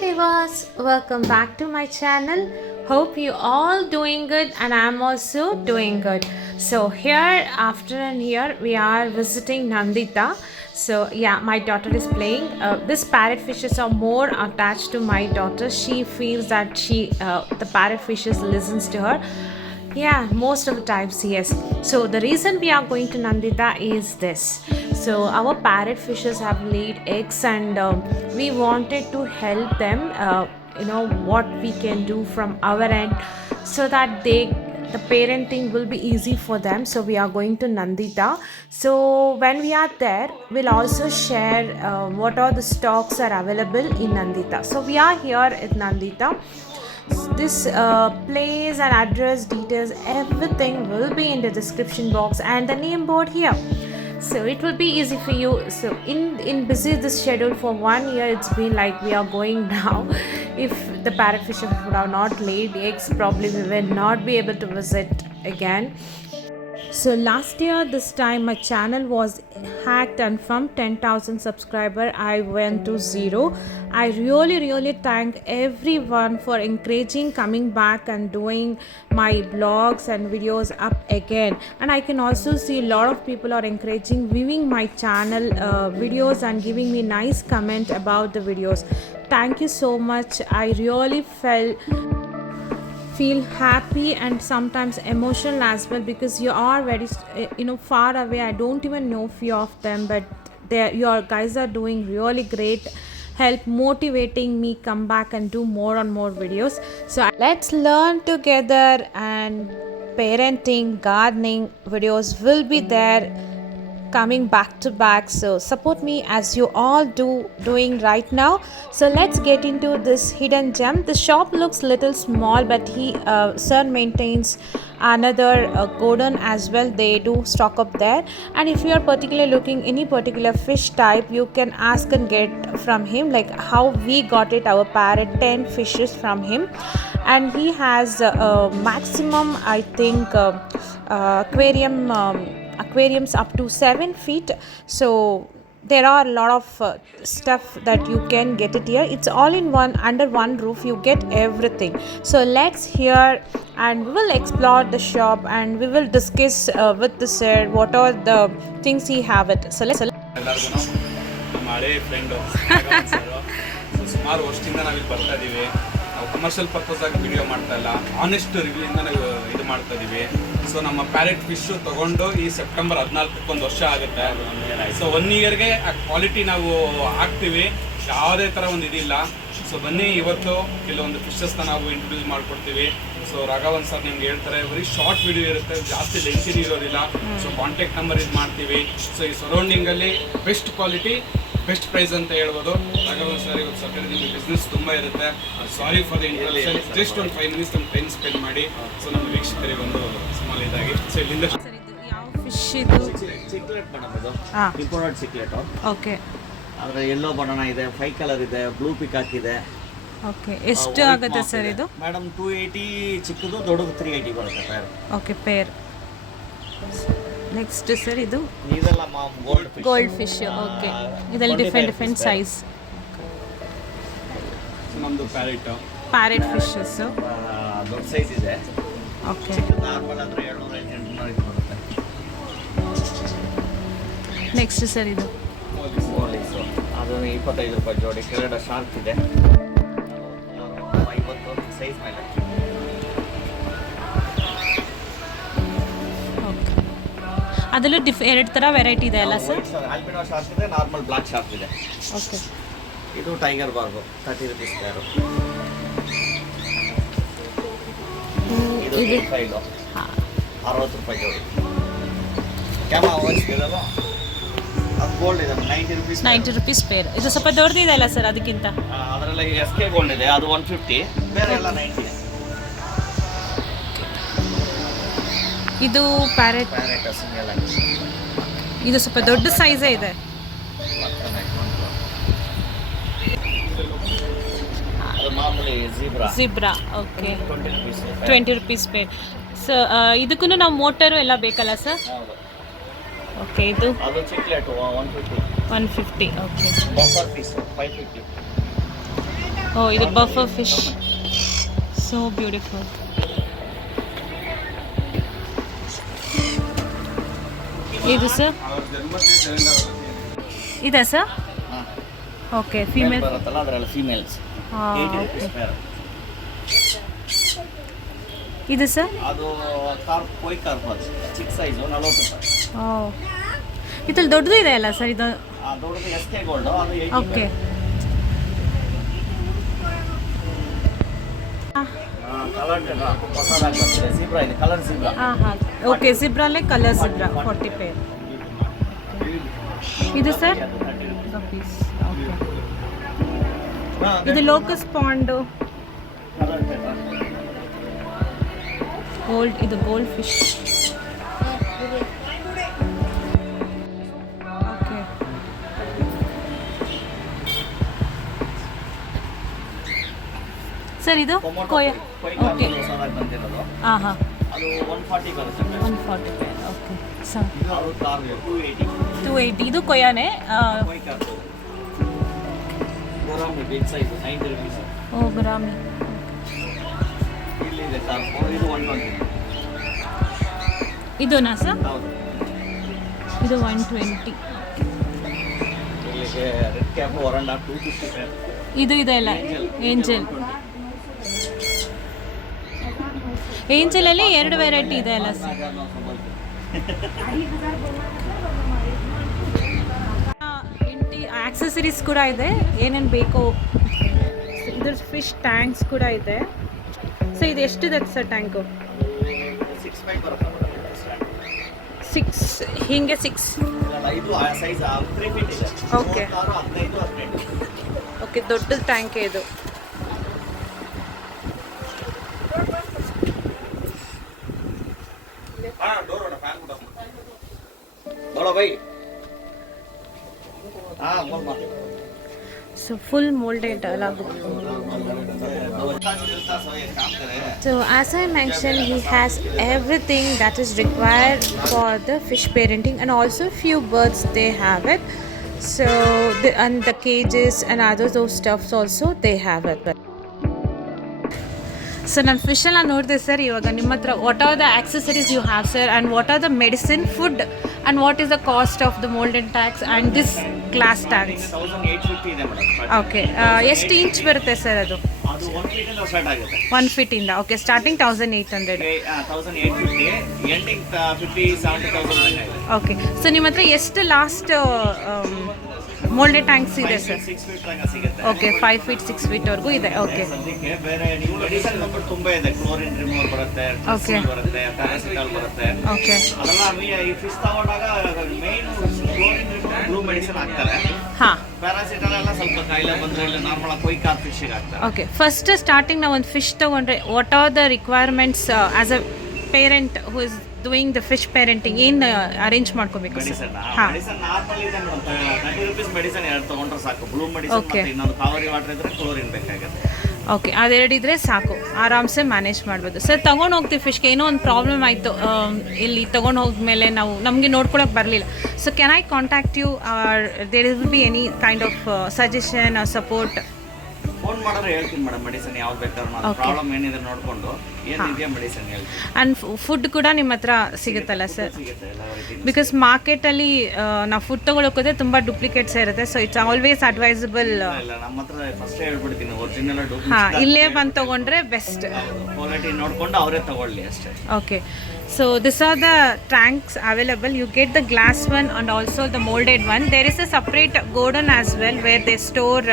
viewers, welcome back to my channel. Hope you all doing good and I'm also doing good. So here after and here we are visiting Nanditha. So yeah, my daughter is playing. This parrot fishes are more attached to my daughter. She feels that the parrot fishes listens to her. Yeah, most of the times, yes. So the reason we are going to Nanditha is this. So our parrot fishes have laid eggs, and we wanted to help them. What we can do from our end, so that the parenting will be easy for them. So we are going to Nanditha. So when we are there, we'll also share what are the stocks are available in Nanditha. So we are here at Nanditha. This place and address details, everything will be in the description box and the name board here, so it will be easy for you. So in busy this schedule for 1 year, it's been like we are going now. If the parrotfish would have not laid eggs, probably we will not be able to visit again. So last year this time my channel was hacked, and from 10,000 subscriber I went to 0. I really thank everyone for encouraging coming back and doing my blogs and videos up again. And I can also see a lot of people are encouraging viewing my channel videos and giving me nice comment about the videos. Thank you so much. I really feel happy and sometimes emotional as well, because you are very far away. I don't even know few of them, but your guys are doing really great help motivating me come back and do more and more videos. So let's learn together, and parenting, gardening videos will be there coming back to back. So support me as you all doing right now. So let's get into this hidden gem. The shop looks little small, but sir maintains another godown as well. They do stock up there, and if you are particularly looking any particular fish type, you can ask and get from him, like how we got it, our parrot 10 fishes from him. And he has maximum, I think, aquariums up to 7 feet. So there are a lot of stuff that you can get it here. It's all in one, under one roof you get everything. So let's hear, and we will explore the shop, and we will discuss with the sir what are the things he have it. So let's ಸುಮಾರು ವರ್ಷದಿಂದ ನಾವಿಲ್ಲಿ ಬರ್ತಾ ಇದ್ದೀವಿ. ನಾವು commercial purpose ಆಗಿ video ಮಾಡ್ತಾ ಇಲ್ಲ, honest review ಇಂದ ನಾವು ಇದು ಮಾಡ್ತಾ ಇದ್ದೀವಿ. ಸೊ ನಮ್ಮ ಪ್ಯಾರೆಟ್ ಫಿಶ್ ತಗೊಂಡು ಈ ಸೆಪ್ಟೆಂಬರ್ 14ಕ್ಕೆ 1 ವರ್ಷ ಆಗುತ್ತೆ. ಸೊ 1 ಇಯರ್ಗೆ ಆ ಕ್ವಾಲಿಟಿ ನಾವು ಹಾಕ್ತೀವಿ, ಯಾವುದೇ ಥರ ಒಂದು ಇದಿಲ್ಲ. ಸೊ ಬನ್ನಿ, ಇವತ್ತು ಕೆಲವೊಂದು ಫಿಶಸ್ನ ನಾವು ಇಂಟ್ರೊಡ್ಯೂಸ್ ಮಾಡಿಕೊಡ್ತೀವಿ. ಸೊ ರಾಘವನ್ ಸರ್ ನಿಮ್ಗೆ ಹೇಳ್ತಾರೆ, ಬರೀ ಶಾರ್ಟ್ ವಿಡಿಯೋ ಇರುತ್ತೆ, ಜಾಸ್ತಿ ಲೆಂತಿನ ಇರೋದಿಲ್ಲ. ಸೊ ಕಾಂಟ್ಯಾಕ್ಟ್ ನಂಬರ್ ಇದು ಮಾಡ್ತೀವಿ. ಸೊ ಈ ಸರೌಂಡಿಂಗಲ್ಲಿ ಬೆಸ್ಟ್ ಕ್ವಾಲಿಟಿ, ಬೆಸ್ಟ್ ಪ್ರೈಸ್ ಅಂತ ಹೇಳ್ಬೋದು. ರಾಘವನ್ ಸರ್, ಇವತ್ತು ಸರ್ ನಿಮಗೆ ಬಿಸ್ನೆಸ್ ತುಂಬ ಇರುತ್ತೆ. Sorry for the introduction. Just ಒಂದು 5 minutes ನಮ್ಮ ಟೈಮ್ ಸ್ಪೆಂಡ್ ಮಾಡಿ. ಸೊ ನಮ್ಮ ವೀಕ್ಷಕರಿಗೆ ಒಂದು ಸ್ಮಾಲ್ ಇದಾಗಿ. ಸೊ ಇಲ್ಲಿಂದ ಯಾವ ಫಿಶ್ ಇದು? ಚಿಕ್ಲೆಟ್ ಮೇಡಮ್, ಇದು ಇಂಪೋರ್ಟೆಡ್ ಚಿಕ್ಲೆಟ್. ಓಕೆ. ಅದರ ಯೆಲ್ಲೋ ಬನಾನಾ ಇದೆ, 5 ಕಲರ್ ಇದೆ, ಬ್ಲೂ ಪಿಕಾಕ್ ಇದೆ. ಓಕೆ. ಎಷ್ಟು ಆಗುತ್ತೆ ಸರ್ ಇದು? ಮೇಡಮ್ 280 ಚಿಕ್ಕದು, ದೊಡ್ಡದು 380 ಬರುತ್ತೆ pair. Okay, pair. Next sir ಇದು ಇದೆಲ್ಲ ಗೋಲ್ಡ್ ಫಿಶ್. ಓಕೆ, ಇದೆಲ್ಲ ಡಿಫ್ರೆಂಟ್ ಸೈಜ್. ನಮ್ಮದು ಪ್ಯಾರೆಟ್ ಫಿಶಸ್ ದೊಡ್ಡ ಸೈಜ್ ಇದೆ. ಓಕೆ. ನಾರ್ಮಲ್ ಅಂದ್ರೆ 700-800 ಬರುತ್ತೆ. ನೆಕ್ಸ್ಟ್ ಸರ್ ಇದು ಪೊಲೀಸು, ಅದು 25 ರೂಪಾಯಿ ಜೋಡಿ. ಕೆಳಗಡೆ ಶಾರ್ಕ್ ಇದೆ, 50 ಸೈಜ್ ಮೇಲೆ. ಅದರಲ್ಲೂ ಎರಡು ಥರ ವೆರೈಟಿ ಇದೆ ಅಲ್ಲ ಸರ್? ಆಲ್ಬಿನೋ ಶಾರ್ಕ್ ಇದೆ, ನಾರ್ಮಲ್ ಬ್ಲಾಕ್ ಶಾರ್ಕ್ ಇದೆ. ಓಕೆ. ಇದು ಟೈಗರ್ ಬಾರ್ಬು, 30 ರೂಪೀಸ್ ಪೇರು. ಇದು 60 ರೂಪಾಯಿ ಜೋಡಿ. ಕ್ಯಾಮಾ ವಾಚ್ ಇರೋದು ಅದು ಗೋಲ್ಡ್ ಇದೆ, 90 ರೂಪೀಸ್ ಪೇರ್. ಇದು ಸ್ವಲ್ಪ ದೊಡ್ಡದಿದೆ ಅಲ್ಲ ಸರ್ ಅದಕ್ಕಿಂತ? ಅದರಲ್ಲಿ SK ಗೋಲ್ಡ್ ಇದೆ, ಅದು 150, ಬೇರೆ ಎಲ್ಲ 90. ಇದು ಪ್ಯಾರೆಟ್ ಸಿಂಗಲ್. ಇದು ಸ್ವಲ್ಪ ದೊಡ್ಡ ಸೈಜೇ ಇದೆ. ಅದು ಮಾಮೂಲಿ zebra. Okay, 20 rupees pair. So ಇದಕ್ಕೂ ನಾವು ಮೋಟರು ಎಲ್ಲ ಬೇಕಲ್ಲ ಸರ್? ಓಕೆ. ಇದು ಅದು cichlid 150. Okay. Buffer piece 550. Oh, ಇದು buffer fish. So beautiful. ಇದು ಸರ್ ಅವ್ರ ಜನ್ಮಕ್ಕೆ ಸಿಲಿಂಡರ್ ಇದೆ ಸರ್. ಹಾಂ, ಓಕೆ ಫೀಮೇಲ್. ಬರುತ್ತಲ್ಲ ಅದರಲ್ಲಿ ಫೀಮೇಲ್ಸ್ ಹಾಂ 80 ಓಕೆ. rupees pair. ಇದು ಸರ್. ಅದು ಕೊಯ್ ಕಾರ್ಪ್ ಅದು ಚಿಕ್ಕ ಸೈಜು 40 ರೂಪಾಯಿ. ಇದ್ರಲ್ಲಿ ದೊಡ್ಡದು ಇದೆ ಅಲ್ಲ ಸರ್ ಇದು. ದೊಡ್ಡದು ಎಸ್ ಕೆ ಗೋಲ್ಡು ಅದು 80 ಓಕೆ. ಕಲರ್ ಹೊಸದಾಗಿ ಬಂದಿದೆ ಜಿಬ್ರಾ ಇದೆ ಕಲರ್ ಜಿಬ್ರಾ. ಹಾಂ ಹಾಂ ಓಕೆ ಜಿಬ್ರಲ್ಲೇ ಕಲರ್ ಜಿಬ್ರಾ 40 ಪೇರ್. ಇದು ಸರ್ rupees. ಓಕೆ. ಇದು ಲೋಕಸ್ ಪಾಂಡು ಕಲರ್ ಗೋಲ್ಡ್. ಇದು ಗೋಲ್ಡ್ ಫಿಶ್. ಓಕೆ. ಸರ್ ಇದು ಕೊಯ. ಓಕೆ. ಹೊಸದಾಗಿ ಬಂದಿರೋದು ಹಾಂ ಹಾಂ ಅದು 140 ಬರುತ್ತೆ. 140 ಪೇರ್. Okay sir. ಅದು ಕಾರ್ 280 280. ಇದು ಕೊಯಾನೆ. ಕೊಯ್ ಕಾರ್ಪ್ ಗೋರಾಮಿ ಬಿಗ್ ಸೈಜ್ 90 rupees. ಓ ಗ್ರಾಮಿ. ಇಲ್ಲಿದೆ ಕಾರ್ಪ್ ಇದು 120. ಇದುನಾ ಸರ್. ಹೌದು. ಇದು 120. ಇಲ್ಲಿಗೆ ರೆಡ್ ಕ್ಯಾಪ್ 1.5 250 pair. ಇದು ಇದೆ ಅಲ್ಲ ಏಂಜಲ್. ಏಂಜಲಲ್ಲಿ 2 ವೆರೈಟಿ ಇದೆ ಅಲ್ಲ ಸರ್. ಆಕ್ಸೆಸರೀಸ್ ಕೂಡ ಇದೆ ಏನೇನು ಬೇಕೋ. ಇದ್ರ ಫಿಶ್ ಟ್ಯಾಂಕ್ಸ್ ಕೂಡ ಇದೆ. ಸೊ ಇದು ಎಷ್ಟಿದೆ ಸರ್ ಟ್ಯಾಂಕು? 6 ಬರುತ್ತೆ. 6 ಹೀಗೆ 6. ಇದು ಆ ಸೈಜ್ 3 ಫೀಟ್ ಇದೆ. ಓಕೆ 15 18. ಓಕೆ ದೊಡ್ಡ ಟ್ಯಾಂಕೆ ಇದು. ಡೋರ್ ಫ್ಯಾನ್ ಕೂಡ बोलो भाई. हाँ बोल मत. ಸೊ ಫುಲ್ ಮೋಲ್ಡೆಡ್ ಅಲ್ಲ. So as I mentioned, he has everything that is required for the fish parenting, and also few birds they have it. So and the cages and other those stuffs also they have it. So ನಾನು fish ಎಲ್ಲ ನೋಡಿದೆ sir. ಇವಾಗ ನಿಮ್ಮ ಹತ್ರ what are the accessories you have sir, and what are the medicine food, and what is the cost of the moulded tanks and this glass tanks? 1850 ಇದೆ madam. Okay. ಎಷ್ಟು inch ಬರುತ್ತೆ sir ಅದು? ಅದು 1 ಫೀಟಿಂದ start ಆಗುತ್ತೆ. 1 ಫೀಟಿಂದ. Okay starting 1800. 1850 ending 50-70,000 ತನಕ ಇದೆ. Okay. So ನಿಮ್ಮ ಹತ್ರ ಎಷ್ಟು ಲಾಸ್ಟ್ ಮೋಲ್ಡೆಡ್ ಟ್ಯಾಂಕ್ಸ್ ಇದೆ ಸರ್? 6 ಫೀಟ್ ತನಕ ಸಿಗುತ್ತೆ. ಓಕೆ 5 ಫೀಟ್ 6 ಫೀಟ್ವರೆಗೂ ಇದೆ. ಓಕೆ. ಸದ್ಯಕ್ಕೆ ಬೇರೆ ನೀವು ಮೆಡಿಸನ್ ಬಂದ್ಬಿಟ್ಟು ತುಂಬಾ ಇದೆ. ಕ್ಲೋರಿನ್ ರಿಮೂವರ್ ಬರುತ್ತೆ, Okay. ಬರುತ್ತೆ, ಪ್ಯಾರಾಸಿಟಾಲ್ ಬರುತ್ತೆ. ಓಕೆ. ಅದೆಲ್ಲ ಈ ಫಿಶ್ ತಗೊಂಡಾಗ main chlorine remover blue medicine ಹಾಕ್ತಾರೆ. ಹಾಂ. ಪ್ಯಾರಾಸಿಟಾಲ್ ಎಲ್ಲ ಸ್ವಲ್ಪ ಕಾಯಿಲೆ ಬಂದ್ರೆ ಇಲ್ಲ ನಾರ್ಮಲ್ ಕೊಯ್ ಕಾರ್ಪ್ ಫಿಶ್ಗೆ ಹಾಕ್ತಾರೆ. ಓಕೆ. ಫಸ್ಟ್ ಸ್ಟಾರ್ಟಿಂಗ್ ನಾವು ಒಂದು ಫಿಶ್ ತೊಗೊಂಡ್ರೆ what are the requirements as a parent who is doing the fish parenting ಏನು ಅರೇಂಜ್ ಮಾಡ್ಕೋಬೇಕು ಸರ್? ಮೆಡಿಸನ್ ಹಾಂ. ಮೆಡಿಸನ್ ನಾರ್ಮಲ್ ಇದೆ 30 rupees ಮೆಡಿಸನ್ 2 ತಗೊಂಡ್ರೆ ಸಾಕು. Blue medicine Okay. ಮತ್ತೆ ಇನ್ನೊಂದು ಕಾವರಿ ವಾಟರ್ ಇದ್ರೆ ಕ್ಲೋರಿನ್ ಬೇಕಾಗುತ್ತೆ. ಓಕೆ ಅದೆರಡು ಇದ್ದರೆ ಸಾಕು, ಆರಾಮ್ಸೆ ಮ್ಯಾನೇಜ್ ಮಾಡ್ಬೋದು ಸರ್. ತೊಗೊಂಡು ಹೋಗ್ತೀವಿ ಫಿಶ್ಗೆ, ಏನೋ ಒಂದು ಪ್ರಾಬ್ಲಮ್ ಆಯಿತು ಇಲ್ಲಿ ತೊಗೊಂಡು ಹೋದ್ಮೇಲೆ ನಾವು ನಮಗೆ ನೋಡ್ಕೊಳಕ್ಕೆ ಬರಲಿಲ್ಲ. So can I contact you or there will be any kind of suggestion or support? Phone ಮಾಡಿದ್ರೆ ಹೇಳ್ತೀನಿ ಮೇಡಮ್ ಮೆಡಿಸನ್ ಯಾವ್ದು ಬೇಕಾದ್ರೂ. ನಾನು Okay. ಪ್ರಾಬ್ಲಮ್ ಏನಿದೆ ನೋಡ್ಕೊಂಡು ಏನಿದೆಯಾ ಮೆಡಿಸನ್ ಹೇಳ್ತೀನಿ. ಆ್ಯಂಡ್ ಫುಡ್ ಕೂಡ ನಿಮ್ಮ ಹತ್ರ ಸಿಗುತ್ತಲ್ಲ ಸರ್? ಸಿಗುತ್ತೆ ಎಲ್ಲ ರೀತಿ. ಬಿಕಾಸ್ ಮಾರ್ಕೆಟಲ್ಲಿ ನಾವು ಫುಡ್ ತೊಗೊಳಕೋದ್ರೆ ತುಂಬ ಡುಪ್ಲಿಕೇಟ್ಸ್ ಇರುತ್ತೆ. So it's always advisable. ಇಲ್ಲ ನಮ್ಮ ಹತ್ರ ಫಸ್ಟ್ ಹೇಳ್ಬಿಡ್ತೀನಿ ಒರಿಜಿನಲ್ ಹಾಂ ಇಲ್ಲೇ ಬಂದು ತೊಗೊಂಡ್ರೆ ಬೆಸ್ಟ್. ಕ್ವಾಲಿಟಿ ನೋಡ್ಕೊಂಡು ಅವರೇ ತಗೊಳ್ಳಿ ಅಷ್ಟೇ. Okay, so these are the tanks available. You get the glass one and also the molded one. There is a separate godown as well where they store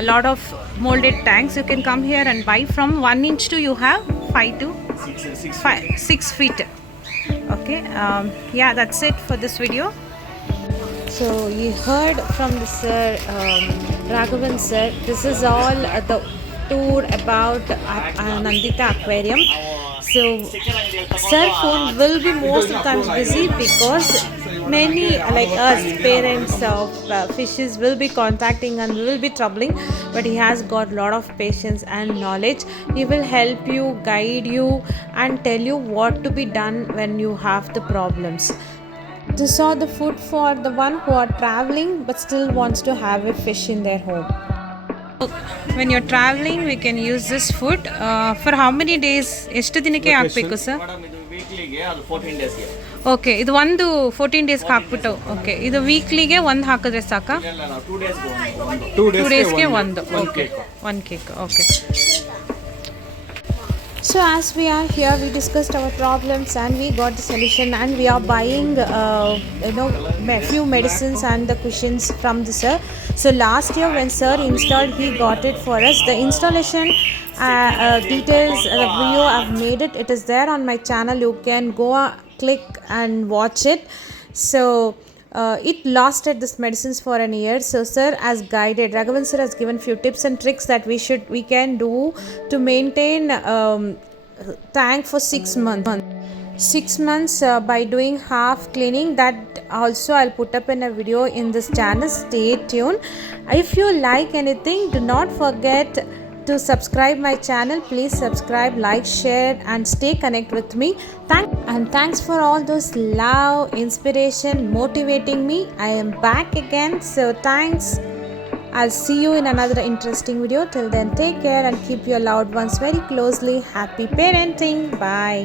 a lot of molded tanks. You can come here and buy from 1 inch to you have 5 to 6 feet. Okay, yeah, that's it for this video. So you heard from the sir, Raghavan sir. This is all the tour about Nanditha Aquarium. So sir phone will be most of the times busy because many like us parents of fishes will be contacting and will be troubling, but he has got a lot of patience and knowledge. He will help you, guide you and tell you what to be done when you have the problems. This are the food for the one who are traveling but still wants to have a fish in their home. When you're traveling, we can use this food. For how many days? ಎಷ್ಟು ದಿನಕ್ಕೆ ಹಾಕಬೇಕು sir? Madam ಇದು ವೀಕ್ಲಿಗೆ ಅದು 14 ಡೇಸ್ಗೆ. Okay, ಇದು ಒಂದು 14 ಡೇಸ್ಗೆ ಹಾಕ್ಬಿಟ್ಟು. ಓಕೆ, ಇದು ವೀಕ್ಲಿಗೆ ಒಂದು ಹಾಕಿದ್ರೆ ಸಾಕಾ? ಇಲ್ಲ ನಾವು 2 ಡೇಸ್ಗೆ ಒಂದು. 2 ಡೇಸ್ಗೆ ಒಂದು. ಓಕೆ, ಒಂದು cake. Okay. So as we are here, we discussed our problems and we got the solution, and we are buying few medicines and the cushions from the sir. So last year when sir installed, he got it for us. The installation details, the video I've made it is there on my channel. You can go click and watch it. So it lasted this medicines for an year. So sir has guided, Raghavan sir has given few tips and tricks that we can do to maintain tank for 6 months. 6 months by doing half cleaning. That also I'll put up in a video in this channel. Stay tuned. If you like anything, do not forget to subscribe my channel. Please subscribe, like, share, and stay connected with me. Thanks for all those love, inspiration, motivating me. I am back again, so thanks. I'll see you in another interesting video. Till then, take care and keep your loved ones very closely. Happy parenting. Bye.